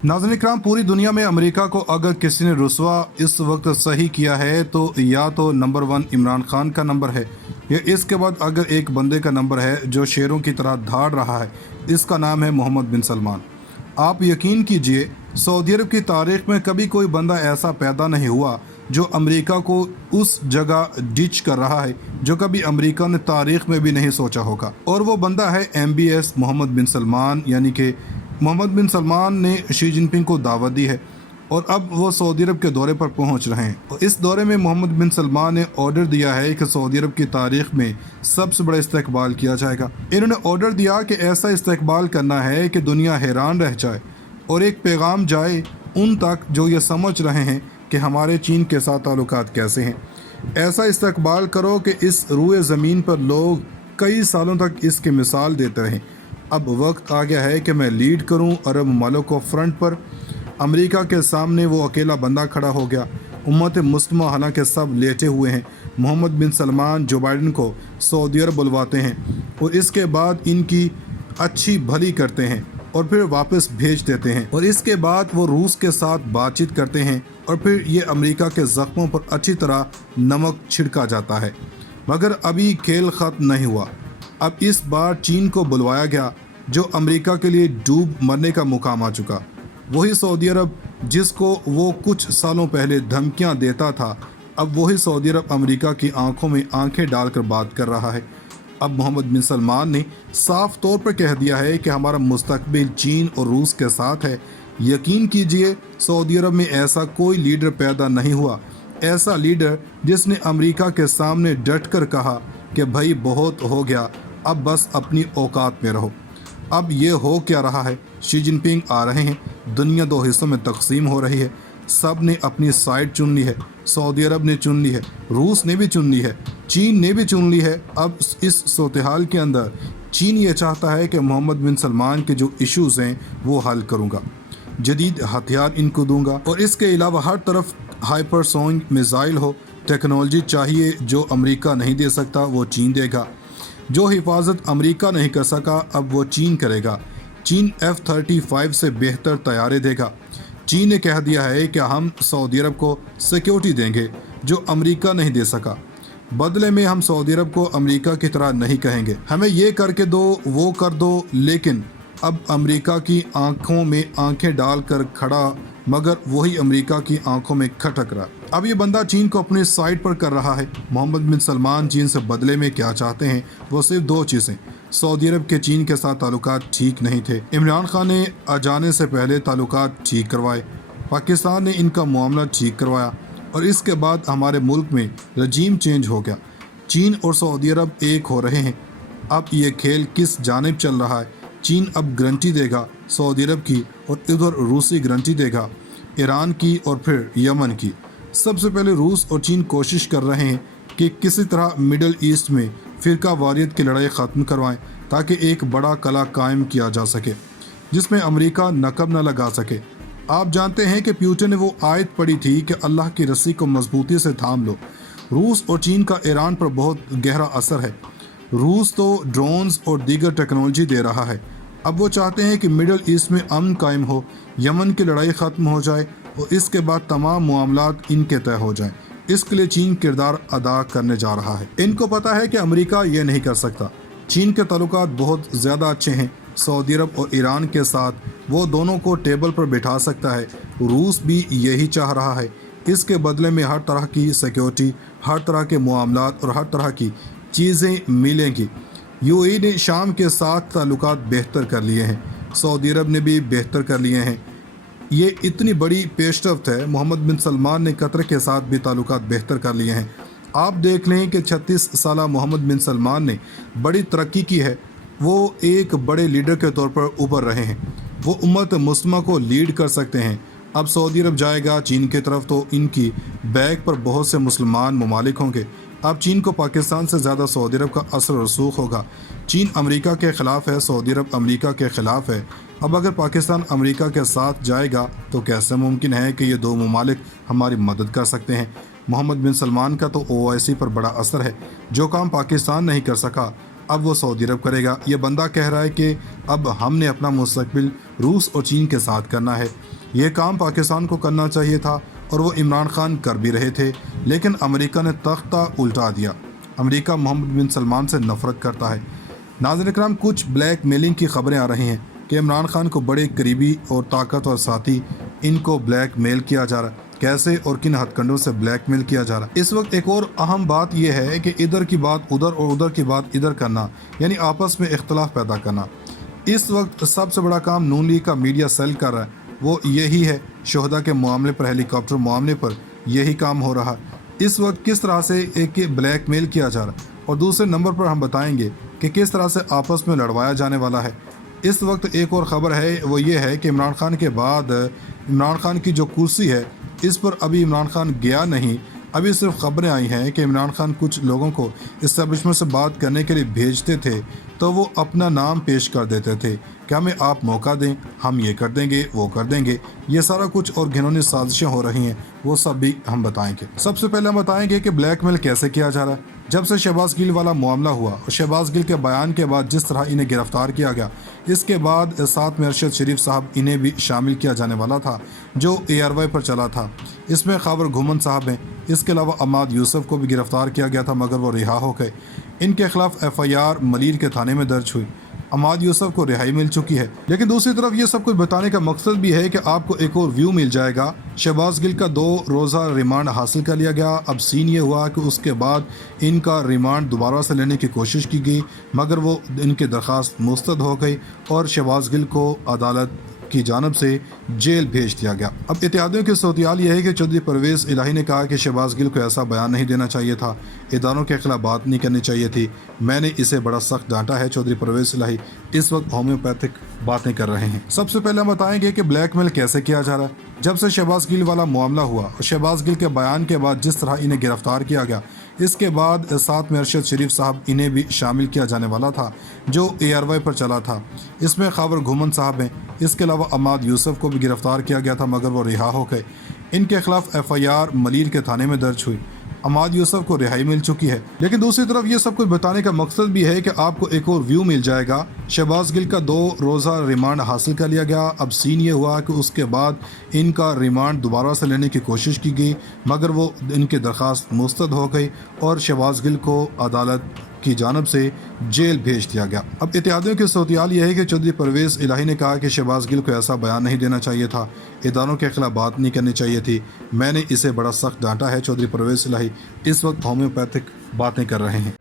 नाज़रीन इकराम, पूरी दुनिया में अमेरिका को अगर किसी ने रुसवा इस वक्त सही किया है तो या तो नंबर 1 इमरान खान का नंबर है, या इसके बाद अगर एक बंदे का नंबर है जो शेरों की तरह धाड़ रहा है, इसका नाम है मोहम्मद बिन सलमान। आप यकीन कीजिए, सऊदी अरब की तारीख में कभी कोई बंदा ऐसा पैदा नहीं हुआ जो अमेरिका को उस जगह डिच कर रहा है जो कभी अमेरिका ने तारीख में भी नहीं सोचा होगा। और वो बंदा है MBS मोहम्मद बिन सलमान, यानी कि मोहम्मद बिन सलमान ने शी जिनपिंग को दावत दी है और अब वो सऊदी अरब के दौरे पर पहुंच रहे हैं। और इस दौरे में मोहम्मद बिन सलमान ने ऑर्डर दिया है कि सऊदी अरब की तारीख में सबसे बड़ा इस्तकबाल किया जाएगा। इन्होंने ऑर्डर दिया कि ऐसा इस्तकबाल करना है कि दुनिया हैरान रह जाए और एक पैगाम जाए उन तक जो ये समझ रहे हैं कि हमारे चीन के साथ ताल्लुकात कैसे हैं। ऐसा इस्तकबाल करो कि इस रूए ज़मीन पर लोग कई सालों तक इसकी मिसाल देते रहें। अब वक्त आ गया है कि मैं लीड करूं अरब ममालिक फ्रंट पर। अमेरिका के सामने वो अकेला बंदा खड़ा हो गया। उम्मत मुस्लिमा हालांकि सब लेटे हुए हैं। मोहम्मद बिन सलमान जो बाइडन को सऊदी अरब बुलवाते हैं और इसके बाद इनकी अच्छी भली करते हैं और फिर वापस भेज देते हैं, और इसके बाद वो रूस के साथ बातचीत करते हैं और फिर ये अमेरिका के ज़ख्मों पर अच्छी तरह नमक छिड़का जाता है। मगर अभी खेल ख़त्म नहीं हुआ। अब इस बार चीन को बुलवाया गया जो अमेरिका के लिए डूब मरने का मुकाम आ चुका। वही सऊदी अरब जिसको वो कुछ सालों पहले धमकियां देता था, अब वही सऊदी अरब अमेरिका की आंखों में आंखें डालकर बात कर रहा है। अब मोहम्मद बिन सलमान ने साफ तौर पर कह दिया है कि हमारा मुस्तकबिल चीन और रूस के साथ है। यकीन कीजिए, सऊदी अरब में ऐसा कोई लीडर पैदा नहीं हुआ, ऐसा लीडर जिसने अमेरिका के सामने डटकर कहा कि भाई बहुत हो गया, अब बस अपनी औकात में रहो। अब ये हो क्या रहा है, शी जिनपिंग आ रहे हैं, दुनिया दो हिस्सों में तकसीम हो रही है, सब ने अपनी साइड चुन ली है। सऊदी अरब ने चुन ली है, रूस ने भी चुन ली है, चीन ने भी चुन ली है। अब इस सूरत-ए-हाल के अंदर चीन ये चाहता है कि मोहम्मद बिन सलमान के जो इश्यूज़ हैं वो हल करूँगा, जदीद हथियार इनको दूंगा, और इसके अलावा हर तरफ हाइपरसोनिक मिसाइल हो, टेक्नोलॉजी चाहिए जो अमेरिका नहीं दे सकता वो चीन देगा। जो हिफाजत अमेरिका नहीं कर सका अब वो चीन करेगा। चीन F-35 से बेहतर तैयारे देगा। चीन ने कह दिया है कि हम सऊदी अरब को सिक्योरिटी देंगे जो अमेरिका नहीं दे सका। बदले में हम सऊदी अरब को अमेरिका की तरह नहीं कहेंगे, हमें ये करके दो वो कर दो। लेकिन अब अमेरिका की आंखों में आंखें डालकर खड़ा, मगर वही अमेरिका की आंखों में खटक रहा। अब ये बंदा चीन को अपनी साइड पर कर रहा है। मोहम्मद बिन सलमान चीन से बदले में क्या चाहते हैं, वो सिर्फ दो चीज़ें। सऊदी अरब के चीन के साथ ताल्लुकात ठीक नहीं थे, इमरान खान ने आ जाने से पहले ताल्लुकात ठीक करवाए, पाकिस्तान ने इनका मामला ठीक करवाया, और इसके बाद हमारे मुल्क में रजीम चेंज हो गया। चीन और सऊदी अरब एक हो रहे हैं। अब ये खेल किस जानिब चल रहा है? चीन अब गारंटी देगा सऊदी अरब की, और इधर रूसी गारंटी देगा ईरान की और फिर यमन की। सबसे पहले रूस और चीन कोशिश कर रहे हैं कि किसी तरह मिडल ईस्ट में फ़िरका वारियत की लड़ाई ख़त्म करवाएं, ताकि एक बड़ा कला कायम किया जा सके जिसमें अमेरिका नकब न लगा सके। आप जानते हैं कि प्यूटन ने वो आयत पढ़ी थी कि अल्लाह की रस्सी को मजबूती से थाम लो। रूस और चीन का ईरान पर बहुत गहरा असर है। रूस तो ड्रोन्स और दीगर टेक्नोलॉजी दे रहा है। अब वो चाहते हैं कि मिडल ईस्ट में अमन कायम हो, यमन की लड़ाई ख़त्म हो जाए और इसके बाद तमाम मामलात इनके तय हो जाएं। इसके लिए चीन किरदार अदा करने जा रहा है। इनको पता है कि अमेरिका ये नहीं कर सकता। चीन के ताल्लुकात बहुत ज़्यादा अच्छे हैं सऊदी अरब और ईरान के साथ, वो दोनों को टेबल पर बिठा सकता है। रूस भी यही चाह रहा है। इसके बदले में हर तरह की सिक्योरिटी, हर तरह के मामलात और हर तरह की चीज़ें मिलेंगी। UAE ने शाम के साथ ताल्लुकात बेहतर कर लिए हैं, सऊदी अरब ने भी बेहतर कर लिए हैं। ये इतनी बड़ी पेशरफ्त है। मोहम्मद बिन सलमान ने कतर के साथ भी ताल्लुकात बेहतर कर लिए हैं। आप देख लें कि 36 साला मोहम्मद बिन सलमान ने बड़ी तरक्की की है। वो एक बड़े लीडर के तौर पर उभर रहे हैं। वो उम्मत मुस्लिमा को लीड कर सकते हैं। अब सऊदी अरब जाएगा चीन की तरफ तो इनकी बैक पर बहुत से मुसलमान ममालिक होंगे। अब चीन को पाकिस्तान से ज़्यादा सऊदी अरब का असर रसूख होगा। चीन अमेरिका के ख़िलाफ़ है, सऊदी अरब अमेरिका के ख़िलाफ़ है। अब अगर पाकिस्तान अमेरिका के साथ जाएगा तो कैसे मुमकिन है कि ये दो ममालिक हमारी मदद कर सकते हैं। मोहम्मद बिन सलमान का तो OIC पर बड़ा असर है। जो काम पाकिस्तान नहीं कर सका اب وہ سعودی عرب کرے گا۔ یہ بندہ کہہ رہا ہے کہ اب ہم نے اپنا مستقبل روس اور چین کے ساتھ کرنا ہے، یہ کام پاکستان کو کرنا چاہیے تھا اور وہ عمران خان کر بھی رہے تھے، لیکن امریکہ نے تختہ الٹا دیا۔ امریکہ محمد بن سلمان سے نفرت کرتا ہے۔ ناظرین کرام، کچھ بلیک میلنگ کی خبریں آ رہی ہیں کہ عمران خان کو بڑے قریبی اور طاقتور ساتھی ان کو بلیک میل کیا جا رہا ہے۔ کیسے اور کن ہتھ کنڈوں سے بلیک میل کیا جا رہا ہے؟ اس وقت ایک اور اہم بات یہ ہے کہ ادھر کی بات ادھر اور ادھر کی بات ادھر کرنا، یعنی آپس میں اختلاف پیدا کرنا۔ اس وقت سب سے بڑا کام نون لیگ کا میڈیا سیل کر رہا ہے، وہ یہی ہے۔ شہداء کے معاملے پر، ہیلی کاپٹر معاملے پر یہی کام ہو رہا ہے۔ اس وقت کس طرح سے ایک بلیک میل کیا جا رہا ہے، اور دوسرے نمبر پر ہم بتائیں گے کہ کس طرح سے آپس میں لڑوایا جانے والا ہے۔ اس وقت ایک اور خبر ہے، وہ یہ ہے کہ عمران خان کے بعد عمران خان کی جو کرسی ہے اس پر ابھی عمران خان گیا نہیں۔ ابھی صرف خبریں آئی ہیں کہ عمران خان کچھ لوگوں کو اسٹیبلشمنٹ سے بات کرنے کے لیے بھیجتے تھے تو وہ اپنا نام پیش کر دیتے تھے کہ ہمیں آپ موقع دیں، ہم یہ کر دیں گے، وہ کر دیں گے۔ یہ سارا کچھ اور گھنونی سازشیں ہو رہی ہیں، وہ سب بھی ہم بتائیں گے۔ سب سے پہلے ہم بتائیں گے کہ بلیک میل کیسے کیا جا رہا ہے۔ جب سے شہباز گل والا معاملہ ہوا اور شہباز گل کے بیان کے بعد جس طرح انہیں گرفتار کیا گیا، اس کے بعد ساتھ میں ارشد شریف صاحب انہیں بھی شامل کیا جانے والا تھا جو ARY پر چلا تھا۔ اس میں خاور گھومن صاحب ہیں، اس کے علاوہ عماد یوسف کو بھی گرفتار کیا گیا تھا مگر وہ رہا ہو گئے۔ ان کے خلاف FIR ملیر کے تھانے میں درج ہوئی۔ عماد یوسف کو رہائی مل چکی ہے، لیکن دوسری طرف یہ سب کچھ بتانے کا مقصد بھی ہے کہ آپ کو ایک اور ویو مل جائے گا۔ شہباز گل کا 2 روزہ ریمانڈ حاصل کر لیا گیا۔ اب سین یہ ہوا کہ اس کے بعد ان کا ریمانڈ دوبارہ سے لینے کی کوشش کی گئی مگر وہ ان کی درخواست مسترد ہو گئی اور شہباز گل کو عدالت کی جانب سے جیل بھیج دیا گیا۔ اب اتحادیوں کی صورتحال یہ ہے کہ چودھری پرویز الہی نے کہا کہ شہباز گل کو ایسا بیان نہیں دینا چاہیے تھا، اداروں کے خلاف بات نہیں کرنی چاہیے تھی، میں نے اسے بڑا سخت ڈانٹا ہے۔ چودھری پرویز الہی اس وقت ہومیوپیتھک باتیں کر رہے ہیں۔ سب سے پہلے ہم بتائیں گے کہ بلیک میل کیسے کیا جا رہا ہے۔ جب سے شہباز گل والا معاملہ ہوا اور شہباز گل کے بیان کے بعد جس طرح انہیں گرفتار کیا گیا، اس کے بعد ساتھ میں ارشد شریف صاحب انہیں بھی شامل کیا جانے والا تھا جو ARY پر چلا تھا۔ اس میں خاور گھومن صاحب ہیں، اس کے علاوہ عماد یوسف کو بھی گرفتار کیا گیا تھا مگر وہ رہا ہو گئے۔ ان کے خلاف FIR ملیر کے تھانے میں درج ہوئی۔ عماد یوسف کو رہائی مل چکی ہے، لیکن دوسری طرف یہ سب کچھ بتانے کا مقصد بھی ہے کہ آپ کو ایک اور ویو مل جائے گا۔ شہباز گل کا 2 روزہ ریمانڈ حاصل کر لیا گیا۔ اب سین یہ ہوا کہ اس کے بعد ان کا ریمانڈ دوبارہ سے لینے کی کوشش کی گئی مگر وہ ان کی درخواست مسترد ہو گئی اور شہباز گل کو عدالت کی جانب سے جیل بھیج دیا گیا۔ اب اتحادیوں کی صورتحال یہ ہے کہ چودھری پرویز الہی نے کہا کہ شہباز گل کو ایسا بیان نہیں دینا چاہیے تھا، اداروں کے خلاف بات نہیں کرنی چاہیے تھی، میں نے اسے بڑا سخت ڈانٹا ہے۔ چودھری پرویز الہی اس وقت ہومیوپیتھک باتیں کر رہے ہیں۔